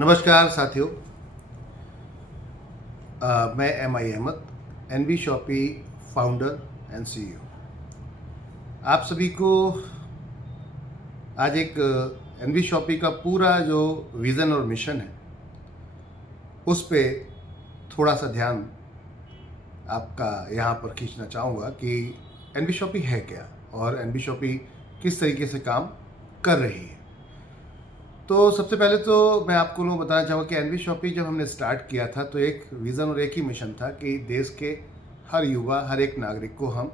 नमस्कार साथियों। मैं MI Ahmad, NB Shoppy founder and CEO। आप सभी को आज एक NB शॉपी का पूरा जो विज़न और मिशन है उस पे थोड़ा सा ध्यान आपका यहाँ पर खींचना चाहूँगा कि NB शॉपी है क्या और NB शॉपी किस तरीके से काम कर रही है। तो सबसे पहले तो मैं आपको लोग बताना चाहूँगा कि NB शॉपी जब हमने स्टार्ट किया था तो एक विज़न और एक ही मिशन था कि देश के हर युवा, हर एक नागरिक को हम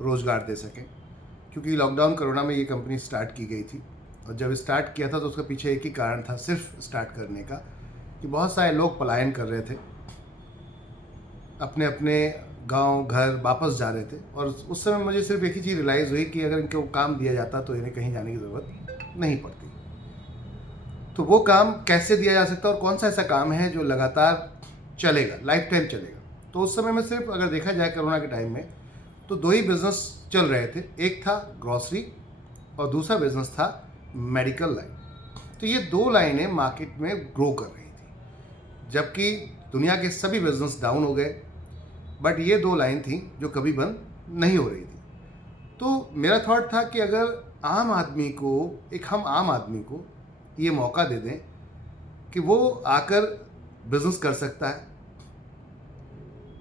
रोज़गार दे सकें। क्योंकि लॉकडाउन कोरोना में ये कंपनी स्टार्ट की गई थी और जब स्टार्ट किया था तो उसका पीछे एक ही कारण था सिर्फ स्टार्ट करने का, कि बहुत सारे लोग पलायन कर रहे थे, अपने अपने गांव घर वापस जा रहे थे। और उस समय मुझे सिर्फ एक ही चीज़ रियलाइज़ हुई कि अगर इनको काम दिया जाता तो इन्हें कहीं जाने की ज़रूरत नहीं पड़ती। तो वो काम कैसे दिया जा सकता है और कौन सा ऐसा काम है जो लगातार चलेगा, लाइफ टाइम चलेगा। तो उस समय में सिर्फ अगर देखा जाए कोरोना के टाइम में तो दो ही बिजनेस चल रहे थे, एक था ग्रॉसरी और दूसरा बिजनेस था मेडिकल लाइन। तो ये दो लाइनें मार्केट में ग्रो कर रही थी, जबकि दुनिया के सभी बिजनेस डाउन हो गए, बट ये दो लाइन थी जो कभी बंद नहीं हो रही थी। तो मेरा थॉट था कि अगर आम आदमी को, हम आम आदमी को ये मौका दे दें कि वो आकर बिजनेस कर सकता है,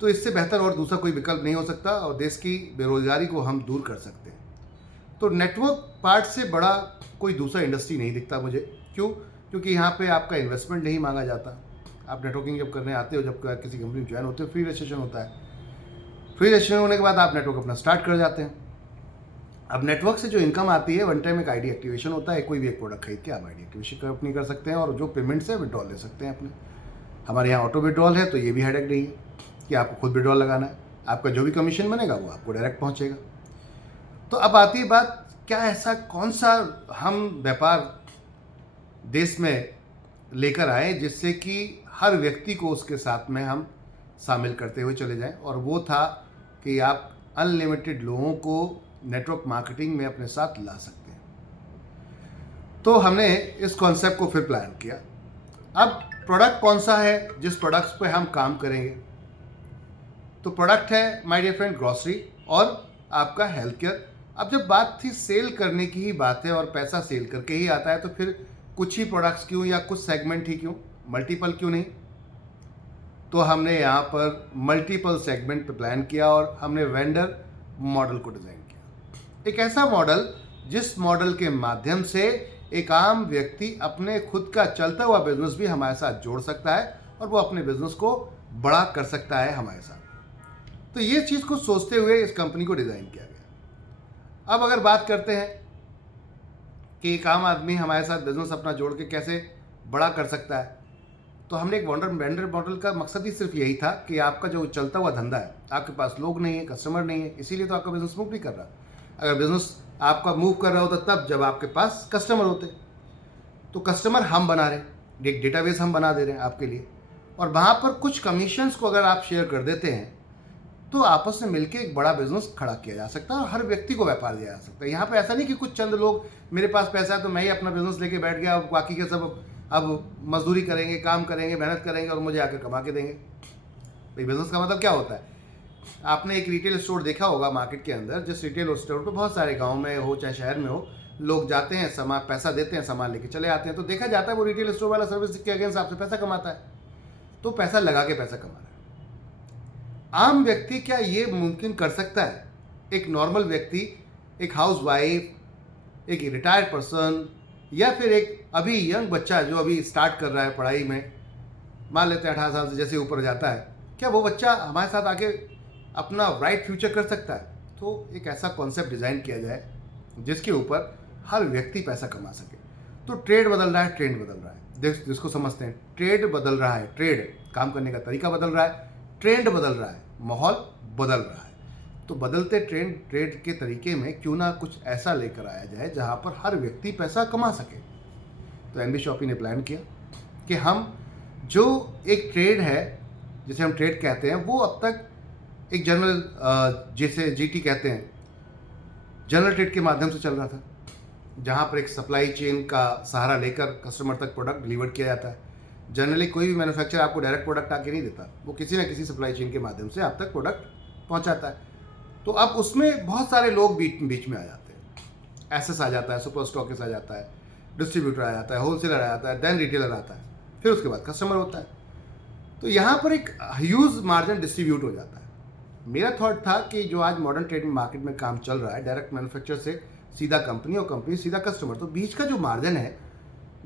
तो इससे बेहतर और दूसरा कोई विकल्प नहीं हो सकता और देश की बेरोजगारी को हम दूर कर सकते हैं। तो नेटवर्क पार्ट से बड़ा कोई दूसरा इंडस्ट्री नहीं दिखता मुझे। क्यों? क्योंकि यहाँ पे आपका इन्वेस्टमेंट नहीं मांगा जाता। आप नेटवर्किंग जब करने आते हो, जब किसी कंपनी में ज्वाइन होते हो, फ्री रजिस्ट्रेशन होता है। फ्री रजिस्ट्रेशन होने के बाद आप नेटवर्क अपना स्टार्ट कर जाते हैं। अब नेटवर्क से जो इनकम आती है, वन टाइम एक आईडी एक्टिवेशन होता है। कोई भी एक प्रोडक्ट खरीद के आप आईडी एक्टिवेशन अपनी कर सकते हैं और जो पेमेंट्स है विड्रॉल ले सकते हैं अपने। हमारे यहाँ ऑटो विड्रॉल है, तो ये भी हेडेक नहीं है कि आपको खुद विड्रॉल लगाना है। आपका जो भी कमीशन बनेगा वो आपको डायरेक्ट पहुँचेगा। तो अब आती है बात, क्या ऐसा कौन सा हम व्यापार देश में लेकर आए जिससे कि हर व्यक्ति को उसके साथ में हम शामिल करते हुए चले जाएं। और वो था कि आप अनलिमिटेड लोगों को नेटवर्क मार्केटिंग में अपने साथ ला सकते हैं। तो हमने इस कॉन्सेप्ट को फिर प्लान किया। अब प्रोडक्ट कौन सा है जिस प्रोडक्ट्स पे हम काम करेंगे? तो प्रोडक्ट है माय डियर फ्रेंड ग्रॉसरी और आपका हेल्थ केयर। अब जब बात थी सेल करने की ही बात है और पैसा सेल करके ही आता है, तो फिर कुछ ही प्रोडक्ट्स क्यों या कुछ सेगमेंट ही क्यों, मल्टीपल क्यों नहीं? तो हमने यहाँ पर मल्टीपल सेगमेंट पे प्लान किया और हमने वेंडर मॉडल को डिज़ाइन किया। एक ऐसा मॉडल जिस मॉडल के माध्यम से एक आम व्यक्ति अपने खुद का चलता हुआ बिजनेस भी हमारे साथ जोड़ सकता है और वो अपने बिजनेस को बड़ा कर सकता है हमारे साथ। तो ये चीज़ को सोचते हुए इस कंपनी को डिज़ाइन किया गया। अब अगर बात करते हैं कि एक आम आदमी हमारे साथ बिजनेस अपना जोड़ के कैसे बड़ा कर सकता है, तो हमने एक वेंडर मॉडल का मकसद ही सिर्फ यही था कि आपका जो चलता हुआ धंधा है, आपके पास लोग नहीं है, कस्टमर नहीं है, इसीलिए तो आपका बिजनेस मूव नहीं कर रहा। अगर बिजनेस आपका मूव कर रहा होता तब जब आपके पास कस्टमर होते। तो कस्टमर हम बना रहे हैं, एक डेटाबेस हम बना दे रहे हैं आपके लिए, और वहाँ पर कुछ कमीशंस को अगर आप शेयर कर देते हैं तो आपस में मिलकर एक बड़ा बिजनेस खड़ा किया जा सकता है और हर व्यक्ति को व्यापार दिया जा सकता है। यहाँ पे ऐसा नहीं कि कुछ चंद लोग, मेरे पास पैसा है तो मैं ही अपना बिजनेस लेके बैठ गया, बाकी के सब अब मजदूरी करेंगे, काम करेंगे, मेहनत करेंगे और मुझे आकर कमा के देंगे। भाई बिजनेस का मतलब क्या होता है? आपने एक रिटेल स्टोर देखा होगा मार्केट के अंदर, जिस रिटेल स्टोर पे बहुत सारे गांव में हो चाहे शहर में हो, लोग जाते हैं, सामान पैसा देते हैं, सामान लेके चले आते हैं। तो देखा जाता है वो रिटेल स्टोर वाला सर्विस के अगेंस्ट आपसे पैसा कमाता है, तो पैसा लगा के पैसा कमा रहा है। आम व्यक्ति क्या ये मुमकिन कर सकता है? एक नॉर्मल व्यक्ति, एक हाउस वाइफ, एक रिटायर्ड पर्सन या फिर एक अभी यंग बच्चा जो अभी स्टार्ट कर रहा है पढ़ाई में, मान लेते हैं 18 साल से जैसे ऊपर जाता है, क्या वो बच्चा हमारे साथ आके अपना ब्राइट फ्यूचर कर सकता है? तो एक ऐसा कॉन्सेप्ट डिज़ाइन किया जाए जिसके ऊपर हर व्यक्ति पैसा कमा सके। तो ट्रेड बदल रहा है, ट्रेंड बदल रहा है, जिसको समझते हैं ट्रेड बदल रहा है, ट्रेड काम करने का तरीका बदल रहा है, ट्रेंड बदल रहा है, माहौल बदल रहा है। तो बदलते ट्रेड के तरीके में क्यों ना कुछ ऐसा लेकर आया जाए जहाँ पर हर व्यक्ति पैसा कमा सके। तो NB शॉपी ने प्लान किया कि हम जो एक ट्रेड है, जिसे हम ट्रेड कहते हैं, वो अब तक एक जनरल, जिसे GT कहते हैं, जनरल ट्रेड के माध्यम से चल रहा था, जहाँ पर एक सप्लाई चेन का सहारा लेकर कस्टमर तक प्रोडक्ट डिलीवर किया जाता है। जनरली कोई भी मैन्युफैक्चरर आपको डायरेक्ट प्रोडक्ट आके नहीं देता, वो किसी ना किसी सप्लाई चेन के माध्यम से आप तक प्रोडक्ट पहुंचाता है। तो अब उसमें बहुत सारे लोग बीच बीच में आ जाते हैं। एसएस आ जाता है, सुपर स्टॉकिस्ट आ जाता है, डिस्ट्रीब्यूटर आ जाता है, होलसेलर आ जाता है, देन रिटेलर आता है, फिर उसके बाद कस्टमर होता है। तो यहाँ पर एक ह्यूज मार्जिन डिस्ट्रीब्यूट हो जाता है। मेरा थॉट था कि जो आज मॉडर्न ट्रेडिंग मार्केट में काम चल रहा है, डायरेक्ट मैन्युफैक्चरर से सीधा कंपनी और कंपनी सीधा कस्टमर, तो बीच का जो मार्जिन है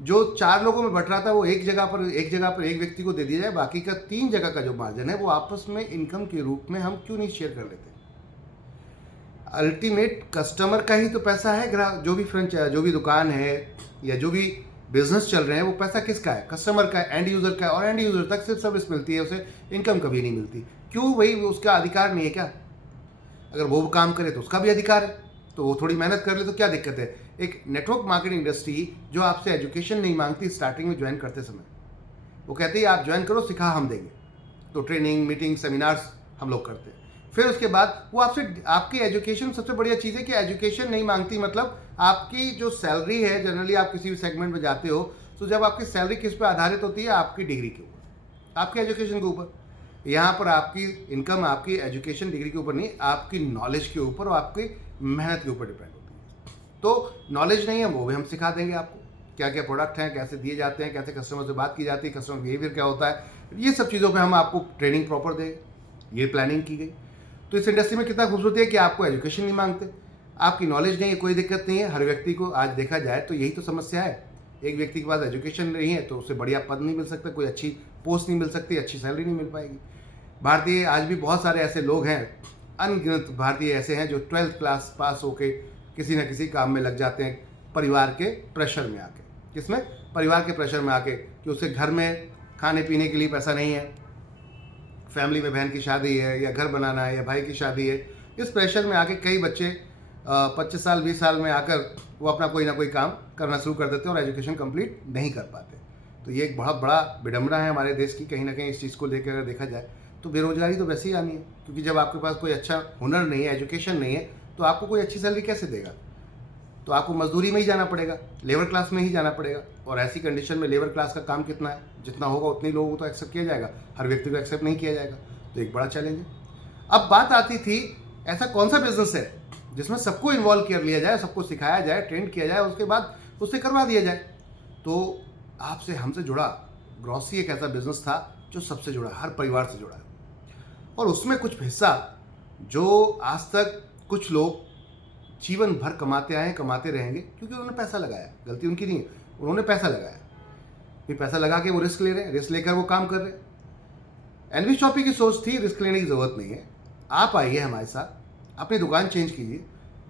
जो 4 लोगों में बट रहा था वो एक जगह पर एक व्यक्ति को दे दिया जाए, बाकी का 3 जगह का जो मार्जिन है वो आपस में इनकम के रूप में हम क्यों नहीं शेयर कर लेते। अल्टीमेट कस्टमर का ही तो पैसा है, ग्राहक जो भी फ्रेंचाइज, जो भी दुकान है या जो भी बिजनेस चल रहे हैं, वो पैसा किसका है? कस्टमर का है, एंड यूजर का है। और एंड यूजर तक सिर्फ सर्विस मिलती है, उसे इनकम कभी नहीं मिलती। क्यों? वही उसका अधिकार नहीं है क्या? अगर वो काम करे तो उसका भी अधिकार है, तो वो थोड़ी मेहनत कर ले तो क्या दिक्कत है? एक नेटवर्क मार्केटिंग इंडस्ट्री जो आपसे एजुकेशन नहीं मांगती स्टार्टिंग में ज्वाइन करते समय, वो कहते हैं आप ज्वाइन करो, सिखा हम देंगे। तो ट्रेनिंग, मीटिंग, सेमिनार्स हम लोग करते हैं। फिर उसके बाद वो आपसे, आपकी एजुकेशन, सबसे बढ़िया चीज़ है कि एजुकेशन नहीं मांगती, मतलब आपकी जो सैलरी है, जनरली आप किसी भी सेगमेंट में जाते हो तो जब आपकी सैलरी किस पे आधारित होती है? आपकी डिग्री के ऊपर, आपकी एजुकेशन के ऊपर। यहाँ पर आपकी इनकम आपकी एजुकेशन डिग्री के ऊपर नहीं, आपकी नॉलेज के ऊपर और आपकी मेहनत के ऊपर डिपेंड होती है। तो नॉलेज नहीं है वो भी हम सिखा देंगे आपको, क्या क्या प्रोडक्ट हैं, कैसे दिए जाते हैं, कैसे कस्टमर से बात की जाती है, कस्टमर बिहेवियर क्या होता है, ये सब चीज़ों पे हम आपको ट्रेनिंग प्रॉपर देंगे। ये प्लानिंग की गई। तो इस इंडस्ट्री में कितना खूबसूरती है कि आपको एजुकेशन नहीं मांगते, आपकी नॉलेज नहीं है, कोई दिक्कत नहीं है। हर व्यक्ति को आज देखा जाए तो यही तो समस्या है, एक व्यक्ति के पास एजुकेशन नहीं है तो उसे बढ़िया पद नहीं मिल सकता, कोई अच्छी पोस्ट नहीं मिल सकती, अच्छी सैलरी नहीं मिल पाएगी। भारतीय आज भी बहुत सारे ऐसे लोग हैं, अनगिनत भारतीय ऐसे हैं जो 12th क्लास पास होके किसी न किसी काम में लग जाते हैं, परिवार के प्रेशर में आके। किसमें? परिवार के प्रेशर में आके, कि उसे घर में खाने पीने के लिए पैसा नहीं है, फैमिली में बहन की शादी है या घर बनाना है या भाई की शादी है, इस प्रेशर में आके कई बच्चे 25 साल 20 साल में आकर वो अपना कोई ना कोई काम करना शुरू कर देते हैं और एजुकेशन कंप्लीट नहीं कर पाते। तो ये एक बहुत बड़ा विडंबना है हमारे देश की, कहीं ना कहीं इस चीज़ को लेकर अगर देखा जाए तो बेरोजगारी तो वैसे ही आनी है, क्योंकि जब आपके पास कोई अच्छा हुनर नहीं है, एजुकेशन नहीं है, तो आपको कोई अच्छी सैलरी कैसे देगा? तो आपको मजदूरी में ही जाना पड़ेगा, लेबर क्लास में ही जाना पड़ेगा। और ऐसी कंडीशन में लेबर क्लास का काम कितना है? जितना होगा उतने लोगों को तो एक्सेप्ट किया जाएगा, हर व्यक्ति को एक्सेप्ट नहीं किया जाएगा। तो एक बड़ा चैलेंज है। अब बात आती थी, ऐसा कौन सा बिजनेस है जिसमें सबको इन्वॉल्व कर लिया जाए, सबको सिखाया जाए, ट्रेन किया जाए, उसके बाद उससे करवा दिया जाए। तो आपसे, हमसे जुड़ा ग्रॉसरी एक ऐसा बिजनेस था जो सबसे जुड़ा, हर परिवार से जुड़ा है। और उसमें कुछ हिस्सा जो आज तक कुछ लोग जीवन भर कमाते आए, कमाते रहेंगे, क्योंकि उन्होंने पैसा लगाया। गलती उनकी नहीं है, उन्होंने पैसा लगाया। फिर पैसा लगा के वो रिस्क ले रहे हैं, रिस्क लेकर वो काम कर रहे हैं। एनवी शॉपी की सोच थी रिस्क लेने की ज़रूरत नहीं है, आप आइए हमारे साथ, अपनी दुकान चेंज कीजिए।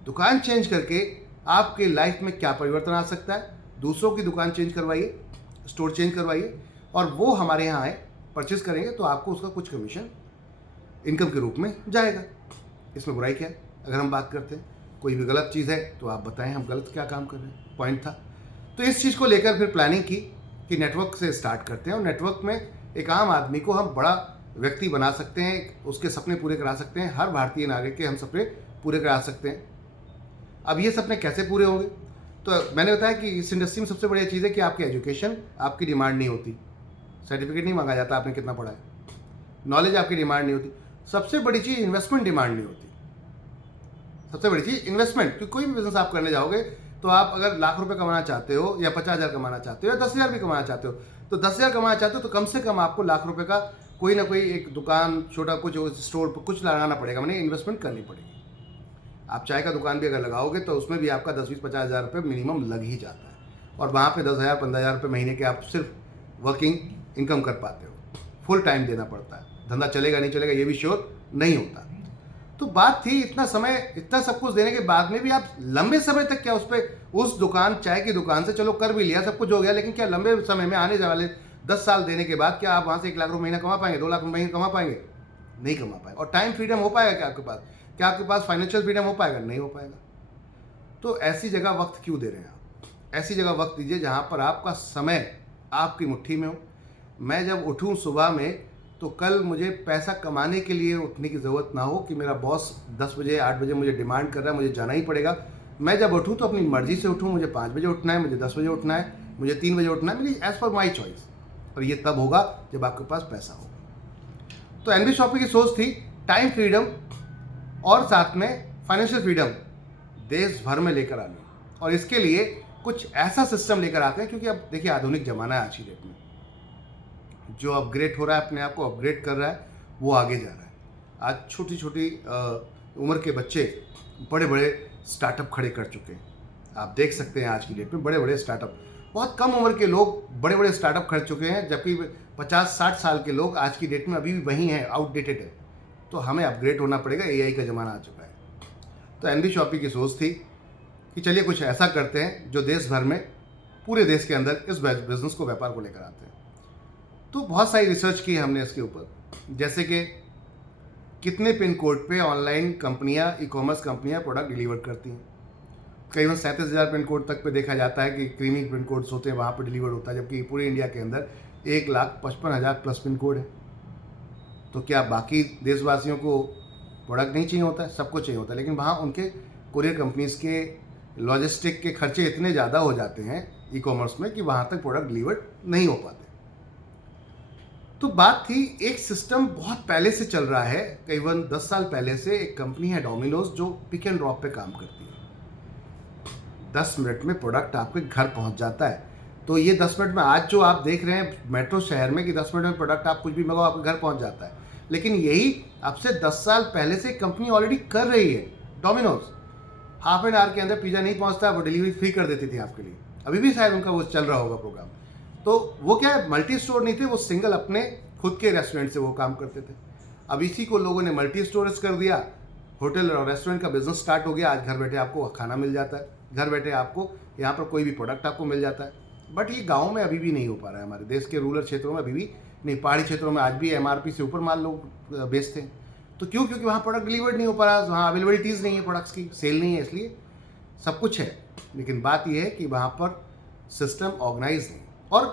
दुकान चेंज करके आपके लाइफ में क्या परिवर्तन आ सकता है, दूसरों की दुकान चेंज करवाइए, स्टोर चेंज करवाइए, और वो हमारे यहाँ आए, परचेज करेंगे तो आपको उसका कुछ कमीशन इनकम के रूप में जाएगा। इसमें बुराई क्या है? अगर हम बात करते हैं कोई भी गलत चीज़ है तो आप बताएं हम गलत क्या काम कर रहे हैं, पॉइंट था। तो इस चीज़ को लेकर फिर प्लानिंग की कि नेटवर्क से स्टार्ट करते हैं, और नेटवर्क में एक आम आदमी को हम बड़ा व्यक्ति बना सकते हैं, उसके सपने पूरे करा सकते हैं। हर भारतीय नागरिक के हम सपने पूरे करा सकते हैं। अब ये सपने कैसे पूरे होंगे? तो मैंने बताया कि इस इंडस्ट्री में सबसे बढ़िया चीज़ है कि आपकी एजुकेशन आपकी डिमांड नहीं होती, सर्टिफिकेट नहीं मांगा जाता आपने कितना पढ़ा है, नॉलेज आपकी डिमांड नहीं होती। सबसे बड़ी चीज़ इन्वेस्टमेंट डिमांड नहीं होती, सबसे बड़ी चीज़ इन्वेस्टमेंट। क्योंकि कोई भी बिजनेस आप करने जाओगे तो आप अगर लाख रुपए कमाना चाहते हो या 50,000 कमाना चाहते हो या 10,000 भी कमाना चाहते हो, तो 10,000 कमाना चाहते हो तो कम से कम आपको लाख रुपए का कोई ना कोई एक दुकान, छोटा कुछ स्टोर पर कुछ लगाना पड़ेगा, मैंने इन्वेस्टमेंट करनी पड़ेगी। आप चाय का दुकान भी अगर लगाओगे तो उसमें भी आपका 10-20-50,000 रुपये मिनिमम लग ही जाता है, और वहाँ पे 10,000-15,000 रुपये महीने के आप सिर्फ वर्किंग इनकम कर पाते हो। फुल टाइम देना पड़ता है, धंधा चलेगा नहीं चलेगा ये भी श्योर नहीं होता। तो बात थी इतना समय, इतना सब कुछ देने के बाद में भी आप लंबे समय तक क्या उस दुकान, चाय की दुकान से चलो कर भी लिया, सब कुछ हो गया, लेकिन क्या लंबे समय में आने वाले 10 साल देने के बाद क्या आप वहाँ से 1 लाख रुपये महीना कमा पाएंगे, 2 लाख रुपये महीना कमा पाएंगे? नहीं कमा पाएंगे। और टाइम फ्रीडम हो पाएगा क्या आपके पास? क्या आपके पास फाइनेंशियल फ्रीडम हो पाएगा? नहीं हो पाएगा। तो ऐसी जगह वक्त क्यों दे रहे हैं आप? ऐसी जगह वक्त दीजिए जहाँ पर आपका समय आपकी मुट्ठी में हो। मैं जब उठूँ सुबह में तो कल मुझे पैसा कमाने के लिए उठने की ज़रूरत ना हो कि मेरा बॉस 10 बजे 8 बजे मुझे डिमांड कर रहा है, मुझे जाना ही पड़ेगा। मैं जब उठूँ तो अपनी मर्जी से उठूँ, मुझे 5 बजे उठना है, मुझे 10 बजे उठना है, मुझे 3 बजे उठना है, मेरी एज़ पर माई चॉइस। और ये तब होगा जब आपके पास पैसा होगा। तो एनबी शॉपी की सोच थी टाइम फ्रीडम और साथ में फाइनेंशियल फ्रीडम देश भर में लेकर आनी, और इसके लिए कुछ ऐसा सिस्टम लेकर आते हैं, क्योंकि अब देखिए आधुनिक ज़माना है आज की डेट में, जो अपग्रेड हो रहा है, अपने आप को अपग्रेड कर रहा है, वो आगे जा रहा है। आज छोटी छोटी उम्र के बच्चे बड़े बड़े स्टार्टअप खड़े कर चुके हैं। आप देख सकते हैं आज की डेट में बड़े बड़े स्टार्टअप, बहुत कम उम्र के लोग बड़े बड़े स्टार्टअप कर चुके हैं, जबकि 50-60 साल के लोग आज की डेट में अभी भी वही हैं, आउटडेटेड है। तो हमें अपग्रेड होना पड़ेगा, एआई का ज़माना आ चुका है। तो एनबी शॉपी की सोच थी कि चलिए कुछ ऐसा करते हैं जो देश भर में, पूरे देश के अंदर इस बिज़नेस को, व्यापार को लेकर आते हैं। तो बहुत सारी रिसर्च की हमने इसके ऊपर, जैसे कि कितने पिन कोड पे ऑनलाइन कंपनियां, ई कॉमर्स कंपनियां प्रोडक्ट डिलीवर करती हैं। करीबन 37,000 पिन कोड तक पे देखा जाता है कि क्रीमी पिन कोड्स होते हैं, वहाँ पे डिलीवर होता है, जबकि पूरे इंडिया के अंदर 1,55,000 प्लस पिन कोड है। तो क्या बाकी देशवासियों को प्रोडक्ट नहीं चाहिए होता है? सबको चाहिए होता है, लेकिन वहाँ उनके कुरियर कंपनीज़ के लॉजिस्टिक के खर्चे इतने ज़्यादा हो जाते हैं ई कॉमर्स में कि वहाँ तक प्रोडक्ट डिलीवर नहीं हो पाते। तो बात थी, एक सिस्टम बहुत पहले से चल रहा है, करीबन 10 साल पहले से एक कंपनी है डोमिनोज, जो पिक एंड ड्रॉप पे काम करती है। 10 मिनट में प्रोडक्ट आपके घर पहुंच जाता है। तो ये 10 मिनट में, आज जो आप देख रहे हैं मेट्रो शहर में कि 10 मिनट में प्रोडक्ट आप कुछ भी मंगाओ आपके घर पहुंच जाता है, लेकिन यही अब से 10 साल पहले से कंपनी ऑलरेडी कर रही है। डोमिनोज हाफ एन आवर के अंदर पिज़्ज़ा नहीं पहुंचता, वो डिलीवरी फ्री कर देती थी आपके लिए। अभी भी शायद उनका वो चल रहा होगा प्रोग्राम। तो वो क्या है, मल्टी स्टोर नहीं थे, वो सिंगल अपने खुद के रेस्टोरेंट से वो काम करते थे। अब इसी को लोगों ने मल्टी स्टोरेज कर दिया, होटल और रेस्टोरेंट का बिजनेस स्टार्ट हो गया। आज घर बैठे आपको खाना मिल जाता है, घर बैठे आपको यहाँ पर कोई भी प्रोडक्ट आपको मिल जाता है। बट ये गाँव में अभी भी नहीं हो पा रहा है, हमारे देश के रूरल क्षेत्रों में अभी भी नहीं, पहाड़ी क्षेत्रों में आज भी एमआरपी से ऊपर माल लोग बेचते हैं। तो क्यों? क्योंकि वहाँ प्रोडक्ट डिलीवर्ड नहीं हो पा रहा, वहाँ अवेलेबिलिटीज़ नहीं है, प्रोडक्ट्स की सेल नहीं है, इसलिए सब कुछ है, लेकिन बात यह है कि वहाँ पर सिस्टम ऑर्गेनाइज नहीं। और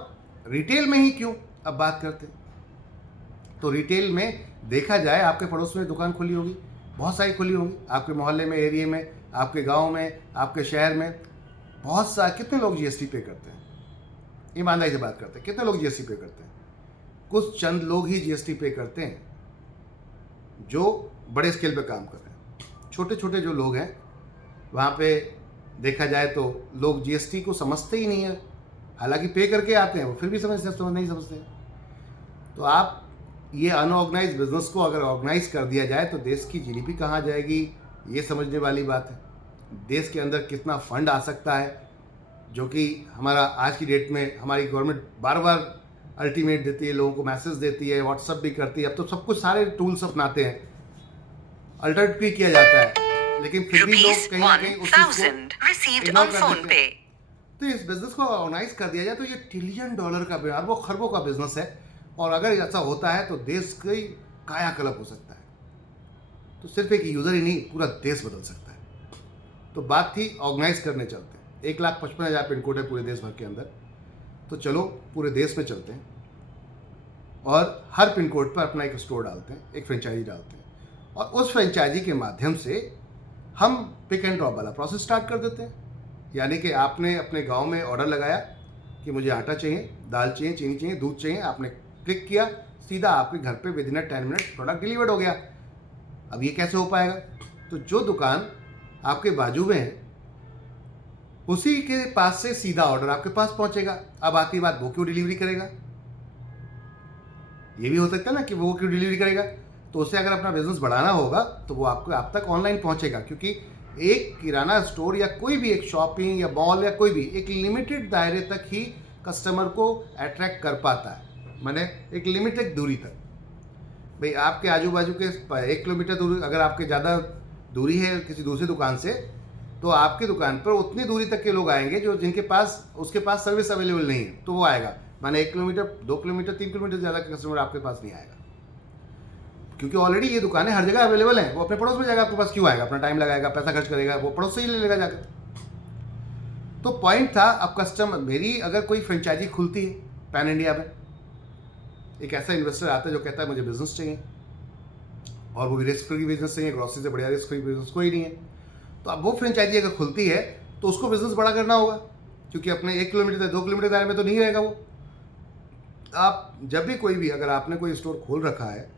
रिटेल में ही क्यों अब बात करते हैं, तो रिटेल में देखा जाए आपके पड़ोस में दुकान खुली होगी, बहुत सारी खुली होंगी, आपके मोहल्ले में, एरिया में, आपके गांव में, आपके शहर में बहुत सारे। कितने लोग जीएसटी पे करते हैं? ईमानदारी से बात करते हैं, कितने लोग जीएसटी पे करते हैं? कुछ चंद लोग ही जीएसटी पे करते हैं जो बड़े स्केल पे काम कर रहे हैं। छोटे छोटे जो लोग हैं वहाँ पे देखा जाए तो लोग जीएसटी को समझते ही नहीं है, हालांकि पे करके आते हैं, वो फिर भी नहीं समझते हैं। तो आप ये अनऑर्गेनाइज बिजनेस को अगर ऑर्गेनाइज कर दिया जाए तो देश की जीडीपी कहाँ जाएगी, ये समझने वाली बात है। देश के अंदर कितना फंड आ सकता है, जो कि हमारा आज की डेट में हमारी गवर्नमेंट बार बार अल्टीमेट देती है, लोगों को मैसेज देती है, व्हाट्सअप भी करती है। अब तो सब कुछ सारे टूल्स अपनाते हैं, अलर्ट भी किया जाता है, लेकिन फिर भी लोग कहीं ना कहीं उस चीज़ को इग्नोर कर देते हैं। तो इस बिजनेस को ऑर्गेनाइज कर दिया जाए तो ये $1 ट्रिलियन का, अरबों खरबों का बिजनेस है, और अगर ऐसा होता है तो देश की कायाकल्प हो सकता है। तो सिर्फ एक यूज़र ही नहीं, पूरा देश बदल सकता है। तो बात थी ऑर्गेनाइज करने चलते हैं। 1,55,000 पिन कोड है पूरे देश भर के अंदर, तो चलो पूरे देश में चलते हैं और हर पिन कोड पर अपना एक स्टोर डालते हैं, एक फ्रेंचाइजी डालते हैं, और उस फ्रेंचाइजी के माध्यम से हम पिक एंड ड्रॉप वाला प्रोसेस स्टार्ट कर देते हैं। यानी कि आपने अपने गांव में ऑर्डर लगाया कि मुझे आटा चाहिए, दाल चाहिए, चीनी चाहिए, दूध चाहिए, आपने क्लिक किया, सीधा आपके घर पे with in 10 minute product delivered हो गया। अब ये कैसे हो पाएगा? तो जो दुकान आपके बाजू में है उसी के पास से सीधा ऑर्डर आपके पास पहुंचेगा। अब आती बात, वो क्यों डिलीवरी करेगा? ये भी हो सकता है ना कि वो क्यों डिलीवरी करेगा। तो उसे अगर अपना बिजनेस बढ़ाना होगा तो वो आपको आप तक ऑनलाइन पहुंचेगा, क्योंकि एक किराना स्टोर या कोई भी एक शॉपिंग या मॉल या कोई भी एक लिमिटेड दायरे तक ही कस्टमर को अट्रैक्ट कर पाता है, माने एक लिमिटेड दूरी तक। भाई आपके आजू बाजू के 1 किलोमीटर दूरी, अगर आपके ज़्यादा दूरी है किसी दूसरी दुकान से, तो आपकी दुकान पर उतनी दूरी तक के लोग आएंगे जो जिनके पास उसके पास सर्विस अवेलेबल नहीं है, तो वो आएगा। माने 1 किलोमीटर, 2 किलोमीटर, 3 किलोमीटर ज़्यादा का कस्टमर आपके पास नहीं आएगा, क्योंकि ऑलरेडी ये दुकानें हर जगह अवेलेबल हैं। वो अपने पड़ोस में जाएगा, आपके पास क्यों आएगा? अपना टाइम लगाएगा, पैसा खर्च करेगा, वो पड़ोस से ही ले लेगा जाकर। तो पॉइंट था, अब कस्टमर, मेरी अगर कोई फ्रेंचाइजी खुलती है पैन इंडिया में, एक ऐसा इन्वेस्टर आता है जो कहता है मुझे बिजनेस चाहिए, और वो भी रिस्क फ्री बिजनेस चाहिए, ग्रॉसरी से बढ़िया रिस्क फ्री बिजनेस कोई नहीं है। तो अब वो फ्रेंचाइजी अगर खुलती है तो उसको बिजनेस बड़ा करना होगा, क्योंकि अपने 1 किलोमीटर 2 किलोमीटर दायरे में तो नहीं रहेगा वो। आप जब भी कोई भी, अगर आपने कोई स्टोर खोल रखा है,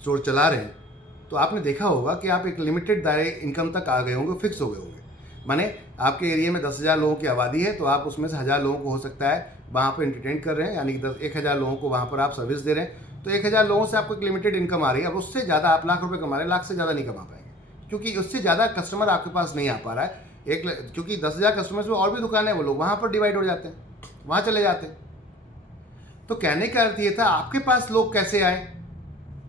स्टोर चला रहे हैं, तो आपने देखा होगा कि आप एक लिमिटेड दायरे इनकम तक आ गए होंगे, फिक्स हो गए होंगे। माने आपके एरिया में 10,000 लोगों की आबादी है, तो आप उसमें से 1,000 लोगों को हो सकता है वहाँ पर एंटरटेन कर रहे हैं, यानी कि 1,000 लोगों को वहाँ पर आप सर्विस दे रहे हैं। तो 1,000 लोगों से आपको एक लिमिटेड इनकम आ रही है। अब उससे ज़्यादा आप लाख रुपये कमा रहे हैं, लाख से ज़्यादा नहीं कमा पाएंगे, क्योंकि उससे ज़्यादा कस्टमर आपके पास नहीं आ पा रहा है। क्योंकि 10,000 कस्टमर्स में और भी दुकानें हैं, वो लोग वहाँ पर डिवाइड हो जाते हैं, वहाँ चले जाते हैं। तो कहने का अर्थ ये था, आपके पास लोग कैसे आए,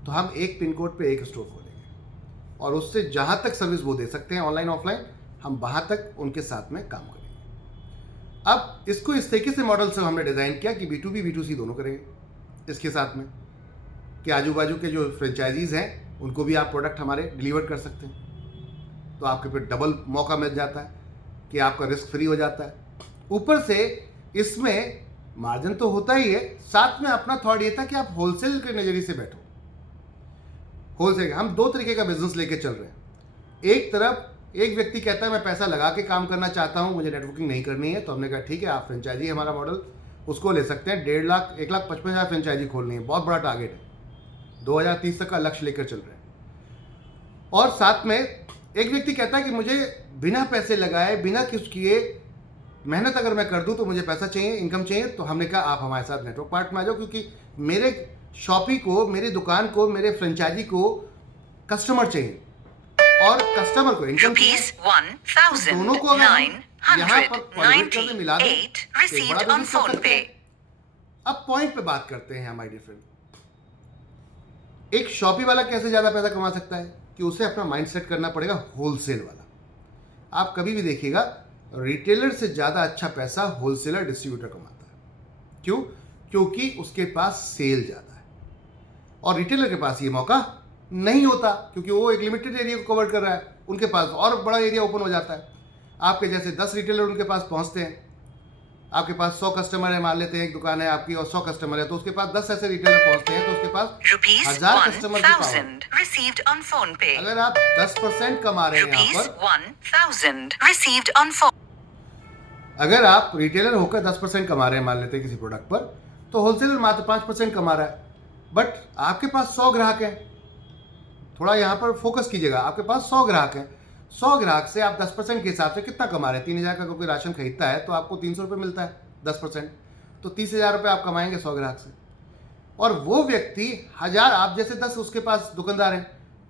तो हम एक पिन कोड पे एक स्टोर खोलेंगे और उससे जहाँ तक सर्विस वो दे सकते हैं ऑनलाइन ऑफलाइन, हम वहाँ तक उनके साथ में काम करेंगे। अब इसको इस तरीके से मॉडल से हमने डिज़ाइन किया कि B2B B2C दोनों करेंगे इसके साथ में, कि आजू बाजू के जो फ्रेंचाइजीज़ हैं उनको भी आप प्रोडक्ट हमारे डिलीवर कर सकते हैं। तो आपके फिर डबल मौका मिल जाता है कि आपका रिस्क फ्री हो जाता है। ऊपर से इसमें मार्जिन तो होता ही है, साथ में अपना थॉट ये था कि आप होलसेल के नज़रिए से बैठो। होलसेल हम दो तरीके का बिजनेस लेके चल रहे हैं। एक तरफ एक व्यक्ति कहता है मैं पैसा लगा के काम करना चाहता हूँ, मुझे नेटवर्किंग नहीं करनी है, तो हमने कहा ठीक है, आप फ्रेंचाइजी हमारा मॉडल उसको ले सकते हैं। 1.5 लाख 1,55,000 फ्रेंचाइजी खोलनी है, बहुत बड़ा टारगेट है, 2030 तक का लक्ष्य लेकर चल रहे हैं। और साथ में एक व्यक्ति कहता है कि मुझे बिना पैसे लगाए, बिना कुछ किए मेहनत अगर मैं कर दूं तो मुझे पैसा चाहिए, इनकम चाहिए। तो हमने कहा आप हमारे साथ नेटवर्क पार्ट में आ जाओ, क्योंकि मेरे शॉपी को, मेरी दुकान को, मेरे फ्रेंचाइजी को कस्टमर चाहिए और कस्टमर को इनकम चाहिए। तो दोनों को अगर यहाँ पर कॉन्वर्ट करके मिला दें, एक बड़ा बिजनेस कर सकते हैं। अब पॉइंट पे बात करते हैं हमारे डिफरेंट। एक शॉपी वाला कैसे ज़्यादा पैसा कमा सकता है, कि उसे अपना माइंड सेट करना पड़ेगा होलसेल वाला। आप कभी भी देखिएगा, रिटेलर से ज़्यादा अच्छा पैसा होलसेलर डिस्ट्रीब्यूटर कमाता है। क्यों? क्योंकि उसके पास सेल ज़्यादा है और रिटेलर के पास ये मौका नहीं होता, क्योंकि वो एक लिमिटेड एरिया को कवर कर रहा है, उनके पास और बड़ा एरिया ओपन हो जाता है। आपके जैसे 10 रिटेलर उनके पास पहुंचते हैं, आपके पास 100 कस्टमर है, मान लेते हैं एक दुकान है आपकी और 100 कस्टमर है, तो उसके पास 10 ऐसे रिटेलर पहुंचते हैं, तो उसके पास 1,000 कस्टमर की पावर। अगर आप 10% कमा रहे हैं यहाँ पर, अगर आप रिटेलर होकर 10% कमा रहे हैं मान लेते हैं किसी प्रोडक्ट पर, तो होलसेलर मात्र 5% कमा रहा है। बट आपके पास 100 ग्राहक हैं, थोड़ा यहाँ पर फोकस कीजिएगा, आपके पास 100 ग्राहक हैं, 100 ग्राहक से आप 10% के हिसाब से कितना कमा रहे हैं? 3,000 का कोई राशन खरीदता है तो आपको 300 रुपये मिलता है 10%, तो 30,000 रुपये आप कमाएंगे 100 ग्राहक से। और वो व्यक्ति 1,000, आप जैसे 10 उसके पास दुकानदार हैं,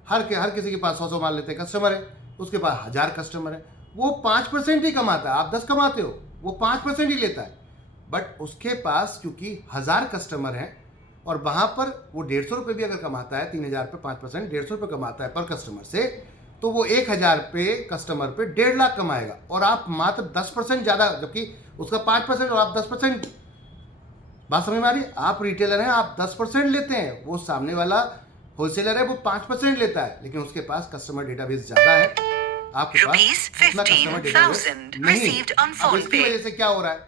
हर किसी के पास 100 मान लेते हैं कस्टमर है, उसके पास 1,000 कस्टमर है, वो 5% ही कमाता है। आप 10 कमाते हो, वो 5% ही लेता है। बट उसके पास क्योंकि 1,000 कस्टमर हैं और वहाँ पर वो 150 रुपये भी अगर कमाता है, 3,000 पे 5% 150 रुपये कमाता है पर कस्टमर से, तो वो 1,000 पे कस्टमर पे 1.5 लाख कमाएगा। और आप मात्र 10% ज़्यादा, जबकि उसका 5% और आप 10%। बात समझ में आ रही है? आप रिटेलर हैं, आप 10% लेते हैं, वो सामने वाला होलसेलर है वो 5% लेता है, लेकिन उसके पास कस्टमर डेटाबेस ज़्यादा है, आपके पास उतना कस्टमर डेटाबेस नहीं। अब इसकी वजह से क्या हो रहा है,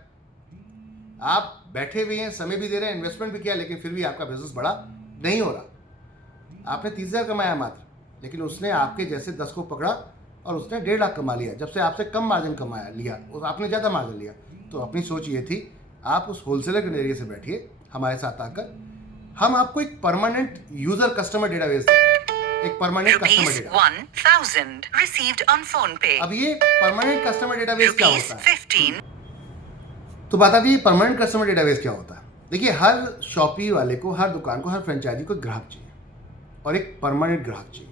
आप बैठे हुए हैं, समय भी दे रहे हैं, इन्वेस्टमेंट भी किया, लेकिन फिर भी आपका बिजनेस बड़ा नहीं हो रहा। आपने 30,000 कमाया मात्र, लेकिन उसने आपके जैसे 10 को पकड़ा और उसने 1.5 लाख कमा लिया, जब से आपसे कम मार्जिन कमाया लिया और आपने ज़्यादा मार्जिन लिया। तो अपनी सोच ये थी, आप उस होलसेलर के नजरिए से बैठिए हमारे साथ आकर, हम आपको एक परमानेंट यूजर कस्टमर डेटाबेस देते हैं, एक परमानेंट कस्टमर डेटाबेस। अब ये परमानेंट कस्टमर डेटाबेस क्या होता है, तो बता दिए परमानेंट कस्टमर डेटाबेस क्या होता है। देखिए, हर शॉपी वाले को, हर दुकान को, हर फ्रेंचाइजी को ग्राहक चाहिए और एक परमानेंट ग्राहक चाहिए,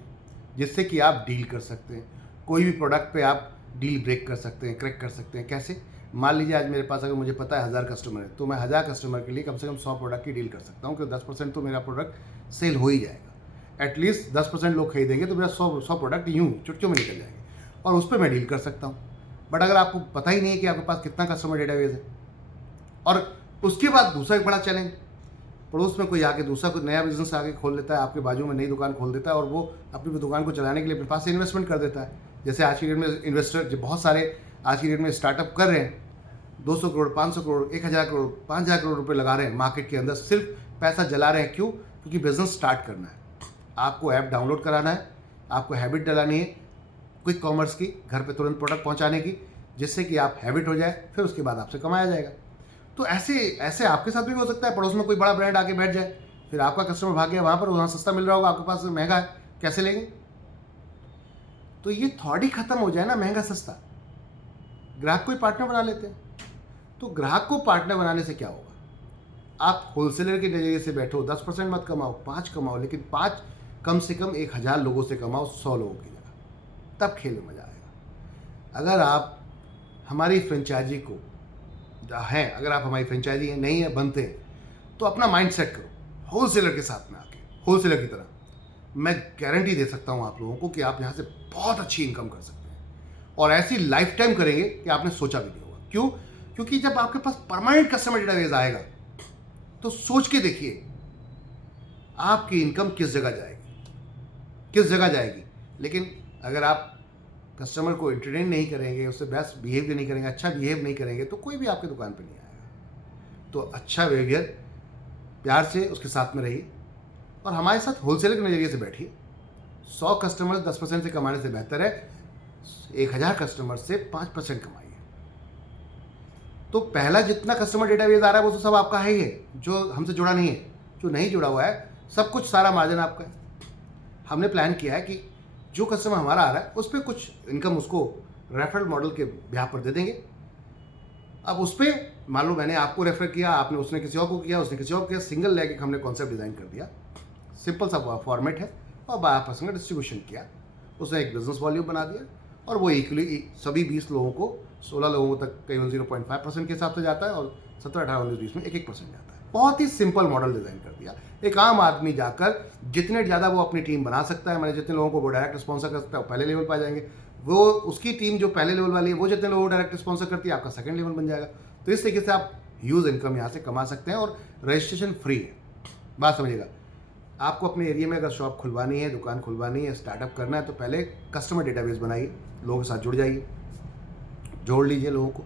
जिससे कि आप डील कर सकते हैं, कोई भी प्रोडक्ट पे आप डील ब्रेक कर सकते हैं, क्रैक कर सकते हैं। कैसे? मान लीजिए आज मेरे पास अगर मुझे पता है 1,000 कस्टमर है, तो मैं 1,000 कस्टमर के लिए कम से कम 100 प्रोडक्ट की डील कर सकता हूँ, क्योंकि 10% तो मेरा प्रोडक्ट सेल हो ही जाएगा। एटलीस्ट 10% लोग खरीदेंगे तो मेरा 100 प्रोडक्ट यूँ चुटकियों में निकल जाएंगे और उस पर मैं डील कर सकता हूँ। बट अगर आपको पता ही नहीं है कि आपके पास कितना कस्टमर डेटाबेस है, और उसके बाद दूसरा एक बड़ा चैलेंज, पड़ोस में कोई आके दूसरा कोई नया बिजनेस आके खोल लेता है, आपके बाजू में नई दुकान खोल देता है और वो अपनी दुकान को चलाने के लिए अपने पास से इन्वेस्टमेंट कर देता है। जैसे आज की डेट में इन्वेस्टर जो बहुत सारे आज की डेट में स्टार्टअप कर रहे हैं, 200 करोड़, 500 करोड़, 1,000 करोड़, 5,000 करोड़ रुपए लगा रहे हैं मार्केट के अंदर, सिर्फ पैसा जला रहे हैं। क्यों? क्योंकि बिजनेस स्टार्ट करना है, आपको ऐप डाउनलोड कराना है, आपको हैबिट डलानी है क्विक कॉमर्स की, घर पे तुरंत प्रोडक्ट पहुंचाने की, जिससे कि आप हैबिट हो जाए, फिर उसके बाद आपसे कमाया जाएगा। तो ऐसे ऐसे आपके साथ भी हो सकता है, पड़ोस में कोई बड़ा ब्रांड आके बैठ जाए, फिर आपका कस्टमर भाग गया वहाँ पर, वहाँ सस्ता मिल रहा होगा, आपके पास महंगा है, कैसे लेंगे? तो ये थॉट ही खत्म हो जाए ना, महंगा सस्ता, ग्राहक को ही पार्टनर बना लेते हैं। तो ग्राहक को पार्टनर बनाने से क्या होगा? आप होलसेलर के नजरिए से बैठो, 10% मत कमाओ, 5 कमाओ, लेकिन 5 कम से कम 1000 लोगों से कमाओ, 100 लोगों की जगह, तब खेल में मजा आएगा। अगर आप हमारी फ्रेंचाइजी को हैं, अगर आप हमारी फ्रेंचाइजी हैं, नहीं है, बनते हैं, तो अपना माइंड सेट करो होलसेलर के साथ में आके, होलसेलर की तरह। मैं गारंटी दे सकता हूँ आप लोगों को कि आप यहाँ से बहुत अच्छी इनकम कर सकते हैं, और ऐसी लाइफ टाइम करेंगे कि आपने सोचा भी नहीं होगा। क्यों? क्योंकि जब आपके पास परमानेंट कस्टमर डेटाबेस आएगा, तो सोच के देखिए आपकी इनकम किस जगह जाएगी, किस जगह जाएगी। लेकिन अगर आप कस्टमर को एंटरटेन नहीं करेंगे, उससे बेस्ट बिहेव नहीं करेंगे, अच्छा बिहेव नहीं करेंगे, तो कोई भी आपके दुकान पे नहीं आएगा। तो अच्छा बिहेवियर, प्यार से उसके साथ में रहिए, और हमारे साथ होलसेलर के नज़रिए से बैठिए। 100 कस्टमर 10% से कमाने से बेहतर है 1000 कस्टमर से 5% कमाइए। तो पहला जितना कस्टमर डेटाबेस आ रहा है वो तो सब आपका है ही है, जो हमसे जुड़ा नहीं है। जो नहीं जुड़ा हुआ है, सब कुछ सारा मार्जिन आपका है। हमने प्लान किया है कि जो कस्टमर हमारा आ रहा है उस पर कुछ इनकम उसको रेफरल मॉडल के ब्याह पर दे देंगे। अब उस पर मान लो मैंने आपको रेफर किया, आपने उसने किसी और को किया, उसने किसी और को किया, सिंगल लेग हमने कॉन्सेप्ट डिज़ाइन कर दिया, सिंपल सा फॉर्मेट है, और 12% का डिस्ट्रीब्यूशन किया, उसने एक बिजनेस वॉल्यूम बना दिया, और वो इक्वली सभी 20 लोगों को, 16 लोगों तक कई 0.5% के हिसाब से जाता है, और 17, 18, 19, 20 में 1% जाता है। बहुत ही सिंपल मॉडल डिज़ाइन कर दिया। एक आम आदमी जाकर जितने ज़्यादा वो अपनी टीम बना सकता है, मैंने जितने लोगों को वो डायरेक्ट स्पॉन्सर कर सकता है वो पहले लेवल पर आ जाएंगे, वो उसकी टीम जो पहले लेवल वाली है वो जितने लोगों को डायरेक्ट स्पॉन्सर करती है, आपका सेकंड लेवल बन जाएगा। तो इस तरीके से आप ह्यूज इनकम यहाँ से कमा सकते हैं, और रजिस्ट्रेशन फ्री है। बात समझिएगा, आपको अपने एरिया में अगर शॉप खुलवानी है, दुकान खुलवानी है, स्टार्टअप करना है, तो पहले कस्टमर डेटाबेस बनाइए, लोगों के साथ जुड़ जाइए, जोड़ लीजिए लोगों को,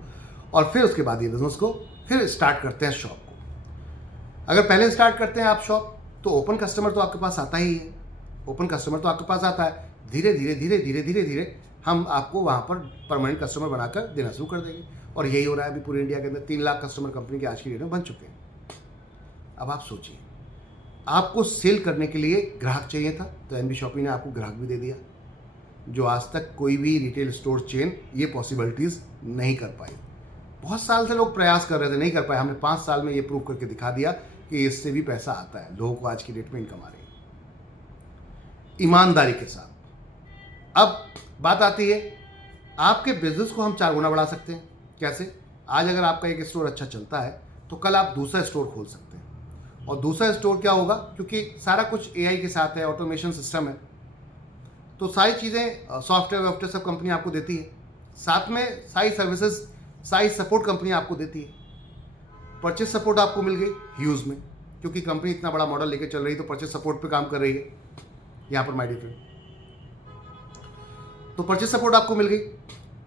और फिर उसके बाद ये बिजनेस को फिर स्टार्ट करते हैं शॉप को। अगर पहले स्टार्ट करते हैं आप शॉप, तो ओपन कस्टमर तो आपके पास आता ही है, ओपन कस्टमर तो आपके पास आता है। धीरे धीरे धीरे धीरे धीरे धीरे हम आपको वहाँ पर परमानेंट कस्टमर बनाकर देना शुरू कर देंगे, और यही हो रहा है अभी पूरे इंडिया के अंदर। 3 लाख कस्टमर कंपनी के आज की डेट में बन चुके हैं। अब आप सोचिए, आपको सेल करने के लिए ग्राहक चाहिए था, तो एनबी शॉपी ने आपको ग्राहक भी दे दिया, जो आज तक कोई भी रिटेल स्टोर चेन ये पॉसिबिलिटीज़ नहीं कर पाई। बहुत साल से लोग प्रयास कर रहे थे, नहीं कर पाए। हमने 5 साल में ये प्रूव करके दिखा दिया कि इससे भी पैसा आता है, लोगों को आज की डेट में इनकम आ रही है ईमानदारी के साथ। अब बात आती है, आपके बिजनेस को हम 4 गुना बढ़ा सकते हैं। कैसे? आज अगर आपका एक स्टोर अच्छा चलता है, तो कल आप दूसरा स्टोर खोल सकते हैं, और दूसरा स्टोर क्या होगा, क्योंकि सारा कुछ एआई के साथ है, ऑटोमेशन सिस्टम है, तो सारी चीज़ें सॉफ्टवेयर वॉफ्टवेयर सब कंपनी आपको देती है, साथ में सारी सर्विसेज, सारी सपोर्ट कंपनी आपको देती है। परचेज सपोर्ट आपको मिल गई ह्यूज में, क्योंकि कंपनी इतना बड़ा मॉडल लेके चल रही है, तो परचेज सपोर्ट पे काम कर रही है यहाँ पर माय डियर फ्रेंड। तो परचेज सपोर्ट आपको मिल गई।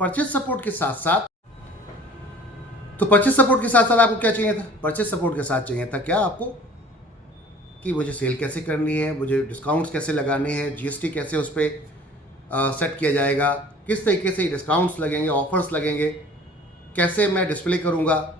परचेज सपोर्ट के साथ साथ आपको क्या चाहिए था? परचेज सपोर्ट के साथ चाहिए था क्या आपको, कि मुझे सेल कैसे करनी है, मुझे डिस्काउंट्स कैसे लगाने हैं, जीएसटी कैसे उस पर सेट किया जाएगा, किस तरीके से डिस्काउंट्स लगेंगे, ऑफर्स लगेंगे, कैसे मैं डिस्प्ले करूंगा,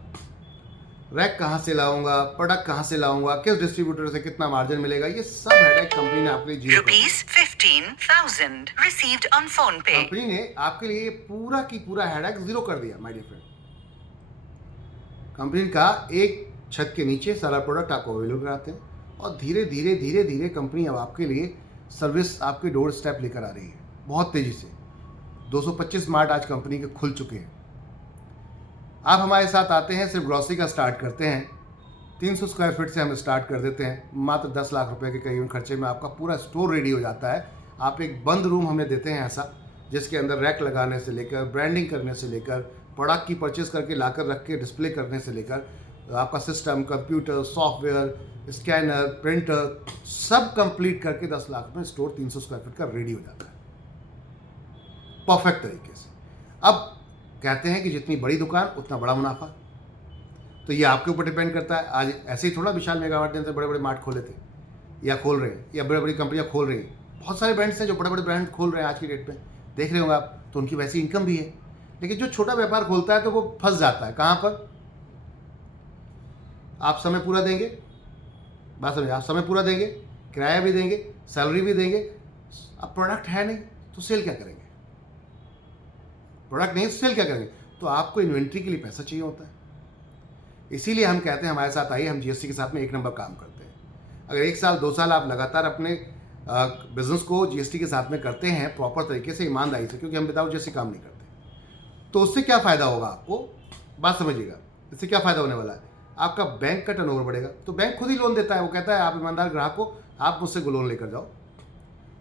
रैक कहाँ से लाऊंगा, प्रोडक्ट कहाँ से लाऊंगा, किस डिस्ट्रीब्यूटर से कितना मार्जिन मिलेगा, ये सब हेडेक कंपनी ने आपके लिए zero ₹15,000 received on phone pay। Company ने आपके लिए पूरा की पूरा हेडेक जीरो कर दिया माय डियर फ्रेंड। कंपनी का एक छत के नीचे सारा प्रोडक्ट आपको अवेलेबल कराते हैं, और धीरे धीरे धीरे धीरे कंपनी अब आपके लिए सर्विस आपके डोर स्टेप लेकर आ रही है बहुत तेज़ी से। 225 मार्ट आज कंपनी के खुल चुके हैं। आप हमारे साथ आते हैं, सिर्फ ग्रॉसरी का स्टार्ट करते हैं, 300 स्क्वायर फीट से हम स्टार्ट कर देते हैं, मात्र 10 लाख रुपए के करीबन खर्चे में आपका पूरा स्टोर रेडी हो जाता है। आप एक बंद रूम हमें देते हैं ऐसा, जिसके अंदर रैक लगाने से लेकर, ब्रांडिंग करने से लेकर, प्रोडक्ट की परचेज करके लाकर रख के डिस्प्ले करने से लेकर, आपका system, computer, software, scanner, printer, सब कंप्लीट करके 10 लाख में स्टोर 300 स्क्वायर फीट का रेडी हो जाता है परफेक्ट तरीके से। अब कहते हैं कि जितनी बड़ी दुकान उतना बड़ा मुनाफा, तो ये आपके ऊपर डिपेंड करता है। आज ऐसे ही थोड़ा विशाल मेगामार्ट ने बड़े बड़े मार्ट खोले थे, या खोल रहे हैं, या बड़ी बड़ी कंपनियां खोल रही हैं। बहुत सारे ब्रांड्स हैं जो बड़े बड़े ब्रांड खोल रहे हैं आज की डेट में, देख रहे होंगे आप, तो उनकी वैसी इनकम भी है। लेकिन जो छोटा व्यापार खोलता है तो वो फंस जाता है कहाँ पर, आप समय पूरा देंगे, बात समझिए, आप समय पूरा देंगे, किराया भी देंगे, सैलरी भी देंगे, अब प्रोडक्ट है नहीं तो सेल क्या करेंगे? प्रोडक्ट नहीं तो सेल क्या करेंगे? तो आपको इन्वेंट्री के लिए पैसा चाहिए होता है। इसीलिए हम कहते हैं हमारे साथ आइए, हम जीएसटी के साथ में एक नंबर काम करते हैं। अगर 1 साल 2 साल आप लगातार अपने बिजनेस को जीएसटी के साथ में करते हैं प्रॉपर तरीके से, ईमानदारी से, क्योंकि हम विदाउट जीएसटी काम नहीं करते, तो उससे क्या फ़ायदा होगा आपको? बात समझिएगा, इससे क्या फ़ायदा होने वाला है? आपका बैंक का टर्नओवर बढ़ेगा, तो बैंक खुद ही लोन देता है। वो कहता है आप ईमानदार ग्राहक को, आप मुझसे लोन लेकर जाओ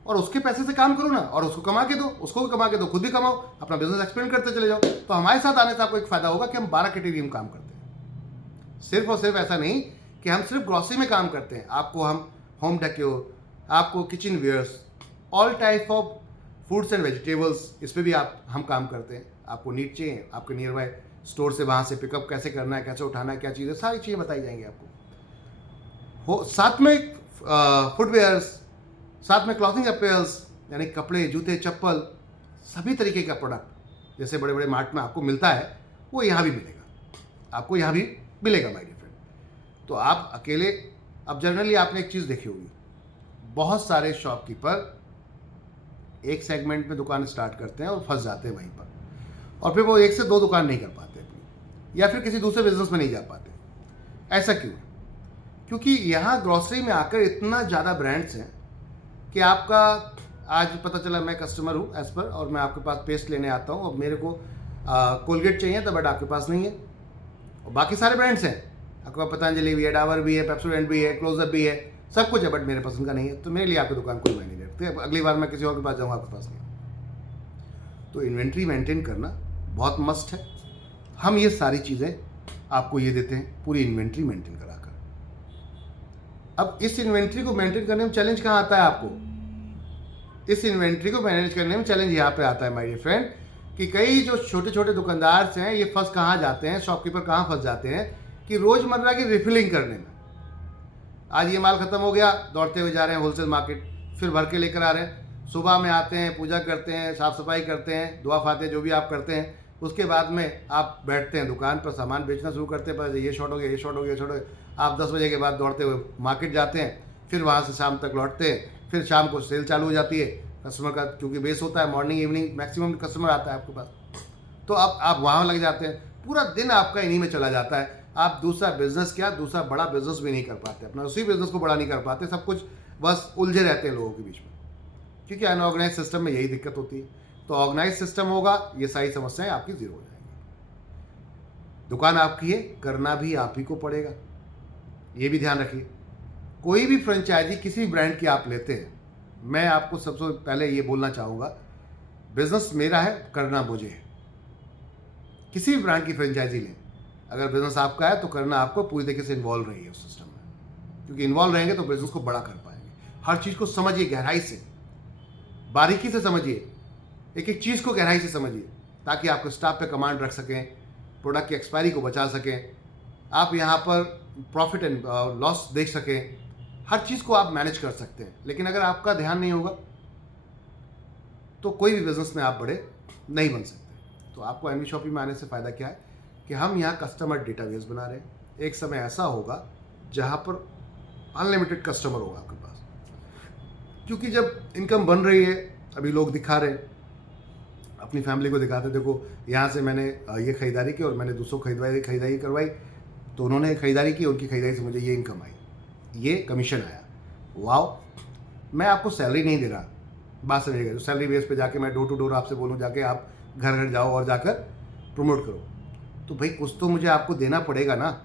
और उसके पैसे से काम करो ना, और उसको कमा के दो, उसको भी कमा के दो, खुद भी कमाओ, अपना बिजनेस एक्सपेंड करते चले जाओ। तो हमारे साथ आने से आपको एक फ़ायदा होगा कि हम 12 कैटेगरी में काम करते हैं। सिर्फ और सिर्फ ऐसा नहीं कि हम सिर्फ ग्रॉसरी में काम करते हैं, आपको हम होम डेकोर, आपको kitchen wares, all type of fruits and vegetables, इस पर भी हम काम करते हैं। आपको नीड चाहिए, आपके नियर बाय स्टोर से वहाँ से पिकअप कैसे करना है, कैसे उठाना है, क्या चीज़ें, सारी चीज़ें बताई जाएंगी आपको। साथ में फुटवेयर्स, साथ में क्लॉथिंग अपीयर्स, यानी कपड़े, जूते, चप्पल, सभी तरीके का प्रोडक्ट जैसे बड़े बड़े मार्ट में आपको मिलता है, वो यहाँ भी मिलेगा, आपको यहाँ भी मिलेगा माय डियर फ्रेंड। तो आप अकेले, अब जनरली आपने एक चीज़ देखी होगी, बहुत सारे शॉपकीपर एक सेगमेंट में दुकान स्टार्ट करते हैं और फंस जाते हैं वहीं पर, और फिर वो 1 से 2 दुकान नहीं कर पाते अपनी, या फिर किसी दूसरे बिजनेस में नहीं जा पाते। ऐसा क्यों? क्योंकि यहाँ ग्रॉसरी में आकर इतना ज़्यादा ब्रांड्स हैं कि आपका आज पता चला मैं कस्टमर हूँ एज पर, और मैं आपके पास पेस्ट लेने आता हूँ, और मेरे को कोलगेट चाहिए था बट आपके पास नहीं है, और बाकी सारे ब्रांड्स हैं, आपके पास पतंजलि भी है, डाबर भी है, पेप्सोडेंट भी है, क्लोजअप भी है, सब कुछ है, बट मेरे पसंद का नहीं है, तो मेरे लिए आपकी दुकान कोई मायने नहीं रखती, अगली बार मैं किसी और के पास जाऊँगा, आपके पास नहीं। तो इन्वेंट्री मेंटेन करना बहुत मस्ट है। हम ये सारी चीज़ें आपको ये देते हैं, पूरी इन्वेंट्री मेंटेन कराकर। अब इस इन्वेंट्री को मेंटेन करने में चैलेंज कहाँ आता है आपको? इस इन्वेंट्री को मैनेज करने में चैलेंज यहाँ पे आता है माय डियर फ्रेंड, कि कई जो छोटे छोटे दुकानदार हैं ये फंस कहाँ जाते हैं, शॉपकीपर कहाँ फंस जाते हैं कि रोज़मर्रा की रिफिलिंग करने में, आज ये माल खत्म हो गया, दौड़ते हुए जा रहे हैं होलसेल मार्केट, फिर भर के लेकर आ रहे हैं, सुबह में आते हैं, पूजा करते हैं, साफ़ सफाई करते हैं, दुआ फाते जो भी आप करते हैं, उसके बाद में आप बैठते हैं दुकान पर, सामान बेचना शुरू करते हैं, पर ये शॉर्ट हो गया, ये शॉर्ट हो गया, ये शॉर्ट हो गया। आप 10 बजे के बाद दौड़ते हुए मार्केट जाते हैं, फिर वहाँ से शाम तक लौटते हैं, फिर शाम को सेल चालू हो जाती है, कस्टमर का क्योंकि बेस होता है, मॉर्निंग इवनिंग मैक्सिमम कस्टमर आता है आपके पास, तो आप वहाँ लग जाते हैं, पूरा दिन आपका इन्हीं में चला जाता है। आप दूसरा बिजनेस क्या, दूसरा बड़ा बिजनेस भी नहीं कर पाते, अपना उसी बिजनेस को बड़ा नहीं कर पाते, सब कुछ बस उलझे रहते हैं लोगों के बीच में, क्योंकि अनऑर्गेनाइज सिस्टम में यही दिक्कत होती है। तो ऑर्गेनाइज सिस्टम होगा, ये सारी समस्याएं आपकी जीरो हो जाएंगी। दुकान आपकी है, करना भी आप ही को पड़ेगा, ये भी ध्यान रखिए। कोई भी फ्रेंचाइजी किसी भी ब्रांड की आप लेते हैं, मैं आपको सबसे पहले ये बोलना चाहूँगा, बिजनेस मेरा है, करना मुझे है। किसी भी ब्रांड की फ्रेंचाइजी लें, अगर बिजनेस आपका है तो करना आपको पूरी तरीके से इन्वॉल्व रहिए उस सिस्टम में, क्योंकि इन्वॉल्व रहेंगे तो बिजनेस को बड़ा कर पाएंगे। हर चीज़ को समझिए, गहराई से, बारीकी से समझिए, एक एक चीज़ को गहराई से समझिए, ताकि आपके स्टाफ पे कमांड रख सकें, प्रोडक्ट की एक्सपायरी को बचा सकें, आप यहाँ पर प्रॉफिट एंड लॉस देख सकें, हर चीज़ को आप मैनेज कर सकते हैं। लेकिन अगर आपका ध्यान नहीं होगा तो कोई भी बिजनेस में आप बड़े नहीं बन सकते। तो आपको एमवी शॉपिंग में आने से फ़ायदा क्या है कि हम यहाँ कस्टमर डेटाबेस बना रहे हैं। एक समय ऐसा होगा जहाँ पर अनलिमिटेड कस्टमर होगा आपके पास, क्योंकि जब इनकम बन रही है, अभी लोग दिखा रहे हैं, अपनी फैमिली को दिखाते, देखो यहाँ से मैंने ये ख़रीदारी की और मैंने दूसरों खरीदारी करवाई, तो उन्होंने खरीदारी की, उनकी खरीदारी से मुझे ये इनकम आई, ये कमीशन आया। वाओ, मैं आपको सैलरी नहीं दे रहा, बात समझिएगा। जो सैलरी बेस पे जाके मैं डोर टू डोर आपसे बोलूँ, जाके आप घर घर जाओ और जाकर प्रमोट करो, तो भाई कुछ तो मुझे आपको देना पड़ेगा ना,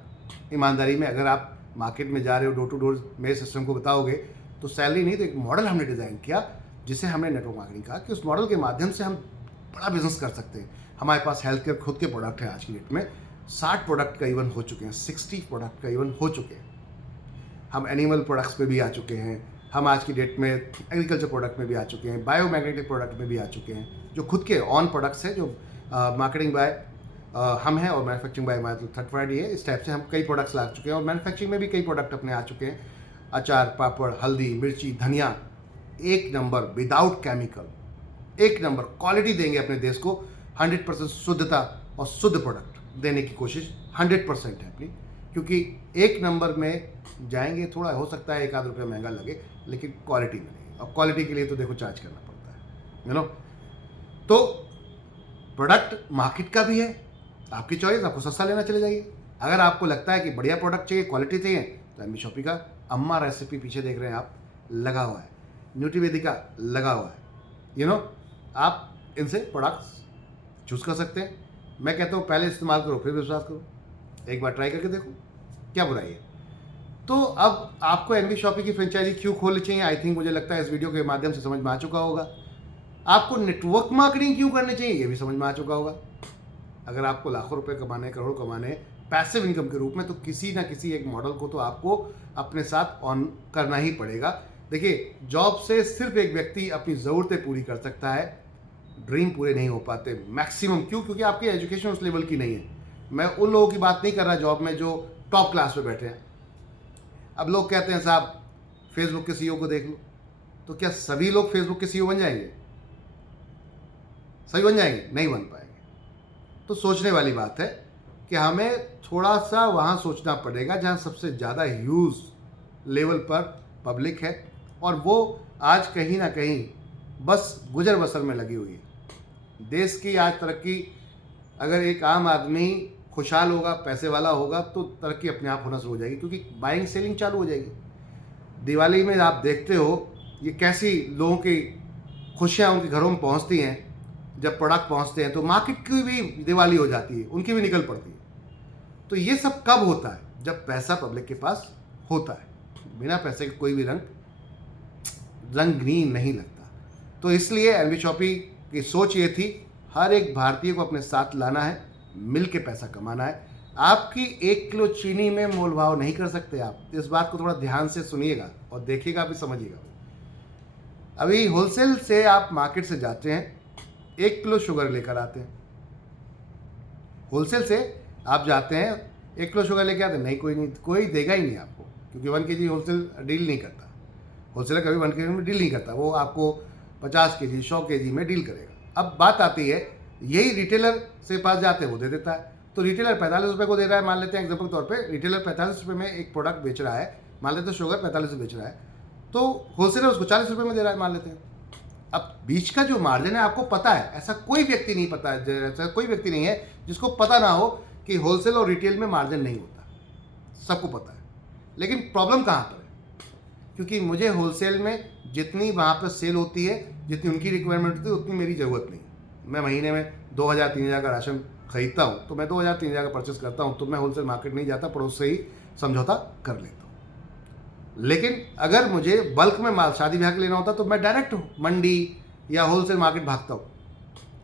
ईमानदारी में। अगर आप मार्केट में जा रहे हो, डोर टू डोर मेरे सिस्टम को बताओगे, तो सैलरी नहीं, तो एक मॉडल हमने डिज़ाइन किया, जिसे हमने नेटवर्क मार्केटिंग कहा, कि उस मॉडल के माध्यम से हम बड़ा बिजनेस कर सकते हैं। हमारे पास हेल्थ केयर खुद के प्रोडक्ट हैं, आज की डेट में 60 प्रोडक्ट का इवन हो चुके हैं, 60 प्रोडक्ट का इवन हो चुके हैं। हम एनिमल प्रोडक्ट्स पे भी आ चुके हैं, हम आज की डेट में एग्रीकल्चर प्रोडक्ट में भी आ चुके हैं, बायोमैग्नेटिक प्रोडक्ट में भी आ चुके हैं, जो खुद के ऑन प्रोडक्ट्स हैं, जो मार्केटिंग बाय हम हैं और मैन्युफैक्चरिंग बाय हमारा थर्ड पार्टी है। इस टाइप से हम कई प्रोडक्ट्स ला चुके हैं, और मैन्युफैक्चरिंग में भी कई प्रोडक्ट अपने आ चुके हैं। अचार, पापड़, हल्दी, मिर्ची, धनिया, एक नंबर विदाउट केमिकल, एक नंबर क्वालिटी देंगे अपने देश को। 100% शुद्धता और शुद्ध प्रोडक्ट देने की कोशिश 100% है अपनी, क्योंकि एक नंबर में जाएंगे, थोड़ा हो सकता है एक आध रुपया महंगा लगे, लेकिन क्वालिटी में नहीं। और क्वालिटी के लिए तो देखो चार्ज करना पड़ता है, यू नो। तो प्रोडक्ट मार्केट का भी है, आपकी चॉइस, आपको सस्ता लेना चले जाइए। अगर आपको लगता है कि बढ़िया प्रोडक्ट चाहिए, क्वालिटी चाहिए, तो एमबी शॉपी का अम्मा रेसिपी पीछे देख रहे हैं आप, लगा हुआ है, न्यूट्रीवेदिका लगा हुआ है, यू नो। आप इनसे प्रोडक्ट्स चूज़ कर सकते हैं। मैं कहता हूँ पहले इस्तेमाल करो फिर विश्वास करो, एक बार ट्राई करके देखो, क्या बुराई है। तो अब आपको एमबी शॉपी की फ्रेंचाइजी क्यों खोलनी चाहिए, आई थिंक मुझे लगता है इस वीडियो के माध्यम से समझ में आ चुका होगा। आपको नेटवर्क मार्केटिंग क्यों करनी चाहिए, ये भी समझ में आ चुका होगा। अगर आपको लाखों रुपए कमाने, करोड़ कमाने पैसिव इनकम के रूप में, तो किसी ना किसी एक मॉडल को तो आपको अपने साथ ऑन करना ही पड़ेगा। देखिए, जॉब से सिर्फ एक व्यक्ति अपनी ज़रूरतें पूरी कर सकता है, ड्रीम पूरे नहीं हो पाते मैक्सिमम। क्यों? क्योंकि आपकी एजुकेशन उस लेवल की नहीं है। मैं उन लोगों की बात नहीं कर रहा जॉब में जो टॉप क्लास पे बैठे हैं। अब लोग कहते हैं साहब फेसबुक के सीईओ को देख लो, तो क्या सभी लोग फेसबुक के सीईओ बन जाएंगे? सही बन जाएंगे? नहीं बन पाएंगे। तो सोचने वाली बात है कि हमें थोड़ा सा वहाँ सोचना पड़ेगा जहाँ सबसे ज़्यादा ह्यूज लेवल पर पब्लिक है, और वो आज कहीं ना कहीं बस गुजर बसर में लगी हुई है। देश की आज तरक्की, अगर एक आम आदमी खुशहाल होगा, पैसे वाला होगा, तो तरक्की अपने आप होना शुरू हो जाएगी, क्योंकि बाइंग सेलिंग चालू हो जाएगी। दिवाली में आप देखते हो ये कैसी लोगों की खुशियाँ उनके घरों में पहुँचती हैं। जब प्रोडक्ट पहुँचते हैं तो मार्केट की भी दिवाली हो जाती है, उनकी भी निकल पड़ती है। तो ये सब कब होता है? जब पैसा पब्लिक के पास होता है। बिना पैसे के कोई भी रंगीन नहीं लगता। तो इसलिए एमबी शॉपी की सोच ये थी, हर एक भारतीय को अपने साथ लाना है, मिल के पैसा कमाना है। आपकी 1 किलो चीनी में मोल भाव नहीं कर सकते आप। इस बात को थोड़ा ध्यान से सुनिएगा और देखिएगा, भी समझिएगा। अभी होलसेल से आप मार्केट से जाते हैं, 1 किलो शुगर लेकर आते हैं। होलसेल से आप जाते हैं, 1 किलो शुगर लेकर आते हैं, नहीं कोई देगा ही नहीं आपको, क्योंकि 1 kg होलसेल डील नहीं करता। होलसेलर कभी 1 kg में डील नहीं करता, वो आपको 50 kg 100 kg में डील करेगा। अब बात आती है, यही रिटेलर से पास जाते हैं, वो दे देता है। तो रिटेलर 45 रुपये को दे रहा है, मान लेते हैं एग्जाम्पल के तौर पे, रिटेलर 45 रुपये में एक प्रोडक्ट बेच रहा है, मान लेते हैं शुगर 45 रुपये बेच रहा है, तो होलसेलर उसको 40 रुपये में दे रहा है, मान लेते हैं। अब बीच का जो मार्जिन है आपको पता है, ऐसा कोई व्यक्ति नहीं पता है, ऐसा कोई व्यक्ति नहीं है जिसको पता ना हो कि होलसेल और रिटेल में मार्जिन नहीं होता, सबको पता है। लेकिन प्रॉब्लम कहाँ पर है? क्योंकि मुझे होलसेल में जितनी वहाँ पर सेल होती है, जितनी उनकी रिक्वायरमेंट होती है, उतनी मेरी ज़रूरत नहीं। मैं महीने में 2000-3000 का राशन खरीदता हूँ, तो मैं 2000-3000 का परचेस करता हूँ, तो मैं होलसेल मार्केट नहीं जाता, पड़ोस से ही समझौता कर लेता हूँ। लेकिन अगर मुझे बल्क में माल शादी ब्याह के लेना होता, तो मैं डायरेक्ट मंडी या होलसेल मार्केट भागता हूँ।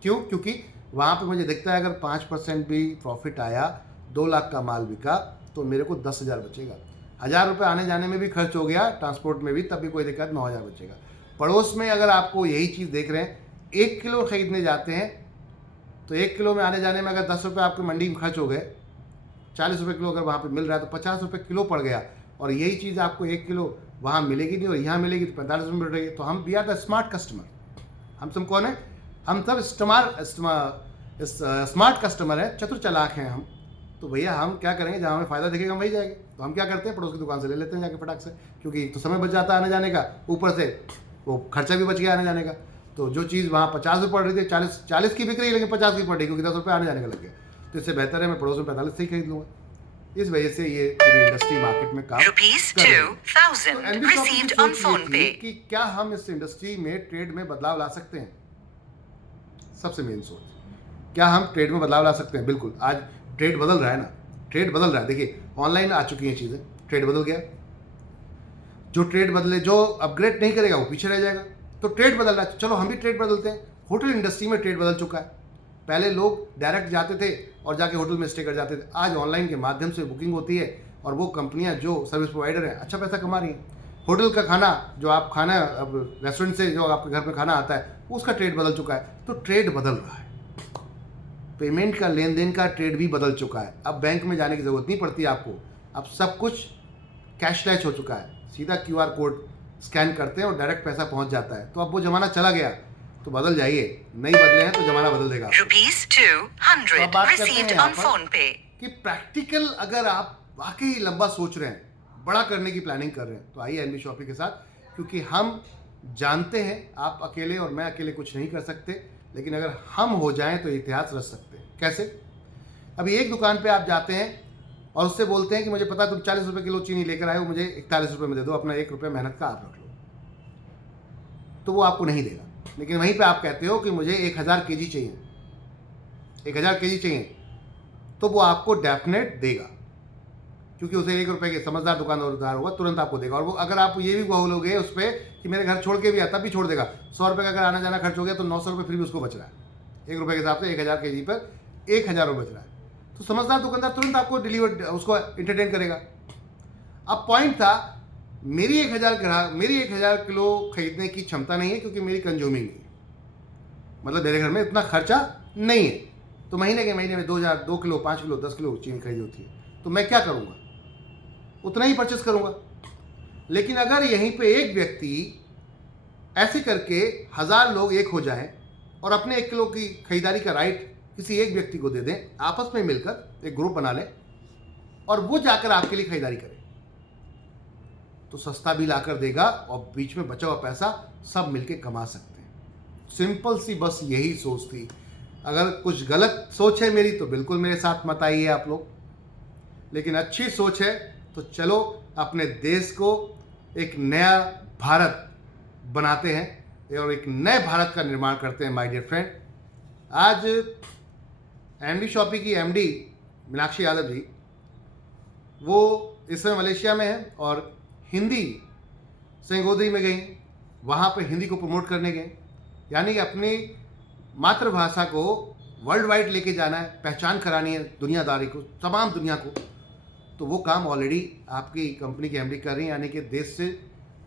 क्यों? क्योंकि वहाँ पे मुझे दिखता है अगर 5% भी प्रॉफिट आया, 2 लाख का माल बिका, तो मेरे को 10,000 बचेगा। 1,000 रुपये आने जाने में भी खर्च हो गया, ट्रांसपोर्ट में भी, तब भी कोई दिक्कत, 9,000 बचेगा। पड़ोस में अगर आपको यही चीज़ देख रहे हैं, 1 किलो खरीदने जाते हैं, तो 1 किलो में आने जाने में अगर 10 रुपये आपके मंडी में खर्च हो गए, 40 रुपये किलो अगर वहाँ पे मिल रहा है, तो 50 रुपये किलो पड़ गया। और यही चीज़ आपको 1 किलो वहाँ मिलेगी नहीं और यहाँ मिलेगी तो 45 रुपये मिल रही है। तो हम we are the smart customer. हम सब कौन है? हम सब स्मार्ट कस्टमर है, चतुर चालाक हैं हम। तो भैया हम क्या करेंगे, जहाँ हमें फ़ायदा दिखेगा हम वही जाएंगे। तो हम क्या करते हैं, पड़ोस की दुकान से ले लेते हैं जाके फटाक से, क्योंकि तो समय बच जाता है आने जाने का, ऊपर से वो खर्चा भी बच गया आने जाने का। तो जो चीज़ वहाँ 50 रुपये पड़ रही थी, 40 की बिक रही है, लेकिन 50 की पड़ रही, क्योंकि 10 रुपये आने जाने का लग गया। तो इससे बेहतर है मैं पड़ोस में 45 से ही खरीद लूँगा। इस वजह से ये पूरी इंडस्ट्री मार्केट में काम ₹2,000 received on phone pay. कि क्या हम इस इंडस्ट्री में ट्रेड में बदलाव ला सकते हैं। सबसे मेन सोच, क्या हम ट्रेड में बदलाव ला सकते हैं? बिल्कुल। आज ट्रेड बदल रहा है ना, ट्रेड बदल रहा है। देखिए ऑनलाइन आ चुकी हैं चीज़ें, ट्रेड बदल गया। जो ट्रेड बदले, जो अपग्रेड नहीं करेगा वो पीछे रह जाएगा। तो ट्रेड बदल रहा है, चलो हम भी ट्रेड बदलते हैं। होटल इंडस्ट्री में ट्रेड बदल चुका है। पहले लोग डायरेक्ट जाते थे और जाके होटल में स्टे कर जाते थे। आज ऑनलाइन के माध्यम से बुकिंग होती है और वो कंपनियां जो सर्विस प्रोवाइडर हैं अच्छा पैसा कमा रही हैं। होटल का खाना जो आप खाना, अब रेस्टोरेंट से जो आपके घर पे खाना आता है, उसका ट्रेड बदल चुका है। तो ट्रेड बदल रहा है, पेमेंट का, लेन देन का ट्रेड भी बदल चुका है। अब बैंक में जाने की ज़रूरत नहीं पड़ती आपको, अब सब कुछ कैशलेस हो चुका है। सीधा QR कोड स्कैन करते हैं और डायरेक्ट पैसा पहुंच जाता है। तो अब वो ज़माना चला गया, तो बदल जाइए। नहीं बदले हैं तो ज़माना बदल देगा। ₹200 received on phone pay. कि प्रैक्टिकल अगर आप वाकई लंबा सोच रहे हैं, बड़ा करने की प्लानिंग कर रहे हैं, तो आइए एनबी शॉपी के साथ, क्योंकि हम जानते हैं आप अकेले और मैं अकेले कुछ नहीं कर सकते, लेकिन अगर हम हो जाएं तो इतिहास रच सकते हैं। कैसे? अभी एक दुकान पे आप जाते हैं और उससे बोलते हैं कि मुझे पता है तुम 40 रुपये किलो चीनी लेकर आए हो, मुझे 41 रुपये में दे दो, अपना 1 रुपये मेहनत का आप रख लो, तो वो आपको नहीं देगा। लेकिन वहीं पे आप कहते हो कि मुझे 1000 केजी चाहिए, 1000 केजी चाहिए, तो वो आपको डेफिनेट देगा, क्योंकि उसे 1 रुपये के समझदार दुकानदार होगा, तुरंत आपको देगा। और वो अगर आप ये भी बोलोगे उस पर कि मेरे घर छोड़ के भी आता, भी छोड़ देगा। 100 रुपये का अगर आना जाना खर्च हो गया तो 900 रुपये फिर भी उसको बच रहा है। 1 रुपये के हिसाब से 1000 केजी पर 1000 रुपये बच रहा है, तो समझदार दुकानदार तुरंत आपको डिलीवर उसको एंटरटेन करेगा। अब पॉइंट था, मेरी 1000 किलो खरीदने की क्षमता नहीं है, क्योंकि मेरी कंज्यूमिंग नहीं है, मतलब मेरे घर में इतना खर्चा नहीं है, तो महीने के महीने में 2 किलो 5 किलो 10 किलो चीनी खरीदी होती है, तो मैं क्या करूँगा? उतना ही परचेस करूँगा। लेकिन अगर यहीं पे एक व्यक्ति ऐसे करके 1000 लोग एक हो जाएं और अपने 1 किलो की खरीदारी का राइट किसी एक व्यक्ति को दे दें, आपस में मिलकर एक ग्रुप बना लें और वो जाकर आपके लिए खरीदारी करे, तो सस्ता भी लाकर देगा और बीच में बचा हुआ पैसा सब मिलके कमा सकते हैं। सिंपल सी बस यही सोच थी। अगर कुछ गलत सोच है मेरी तो बिल्कुल मेरे साथ मत आइए आप लोग, लेकिन अच्छी सोच है तो चलो अपने देश को एक नया भारत बनाते हैं और एक नए भारत का निर्माण करते हैं। माय डियर फ्रेंड, आज एनबी शॉपी की एमडी मीनाक्षी यादव जी, वो इस समय मलेशिया में है और हिंदी सेंगोदरी में गई, वहाँ पे हिंदी को प्रमोट करने गए, यानी कि अपनी मातृभाषा को वर्ल्ड वाइड लेके जाना है, पहचान करानी है दुनियादारी को, तमाम दुनिया को। तो वो काम ऑलरेडी आपकी कंपनी की एमडी कर रही हैं, यानी कि देश से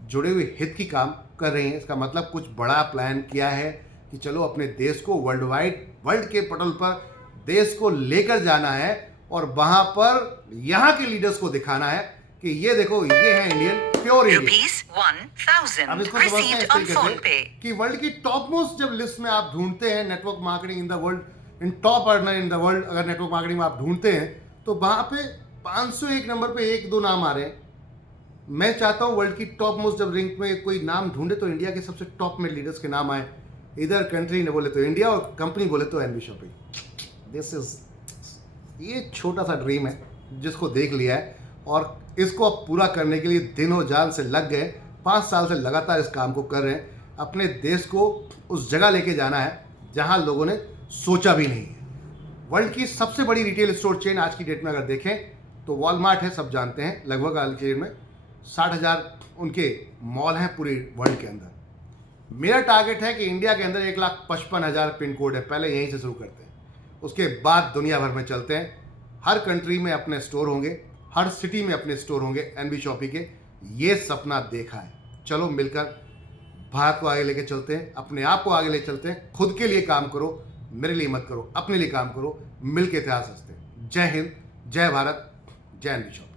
जुड़े हुए हित की काम कर रही हैं। इसका मतलब कुछ बड़ा प्लान किया है कि चलो अपने देश को वर्ल्ड के पटल पर देश को लेकर जाना है और वहाँ पर यहाँ के लीडर्स को दिखाना है कि ये देखो, ये है इंडियन, प्योर इंडियन। ₹1000 अब इसको समझते हैं received इस on तरीके phone से pay. कि वर्ल्ड की टॉप मोस्ट जब लिस्ट में आप ढूंढते हैं network marketing in the world, in top earner in the world, अगर नेटवर्क मार्केटिंग में आप ढूंढते हैं तो वहाँ पे 501 नंबर पे 1-2 नाम आ रहे हैं। मैं चाहता हूँ वर्ल्ड की टॉप मोस्ट जब रैंक में कोई नाम ढूंढे तो इंडिया के सबसे टॉप में लीडर्स के नाम आए। इधर कंट्री ने बोले तो इंडिया और कंपनी बोले तो एनबी शॉपी। दिस इज, ये छोटा सा ड्रीम है जिसको देख लिया है और इसको अब पूरा करने के लिए दिनों जान से लग गए। 5 साल से लगातार इस काम को कर रहे हैं। अपने देश को उस जगह लेके जाना है जहां लोगों ने सोचा भी नहीं है। वर्ल्ड की सबसे बड़ी रिटेल स्टोर चेन आज की डेट में अगर देखें तो वॉलमार्ट है, सब जानते हैं। लगभग आज की डेट में 60,000 उनके मॉल हैं पूरे वर्ल्ड के अंदर। मेरा टारगेट है कि इंडिया के अंदर 1,55,000 पिन कोड है, पहले यहीं से शुरू करते हैं, उसके बाद दुनिया भर में चलते हैं। हर कंट्री में अपने स्टोर होंगे, हर सिटी में अपने स्टोर होंगे एनबी शॉपी के। ये सपना देखा है, चलो मिलकर भारत को आगे लेके चलते हैं, अपने आप को आगे ले चलते हैं। खुद के लिए काम करो, मेरे लिए मत करो, अपने लिए काम करो, मिल के इतिहास हंसते हैं। जय हिंद, जय भारत, जय एनबी शॉपी।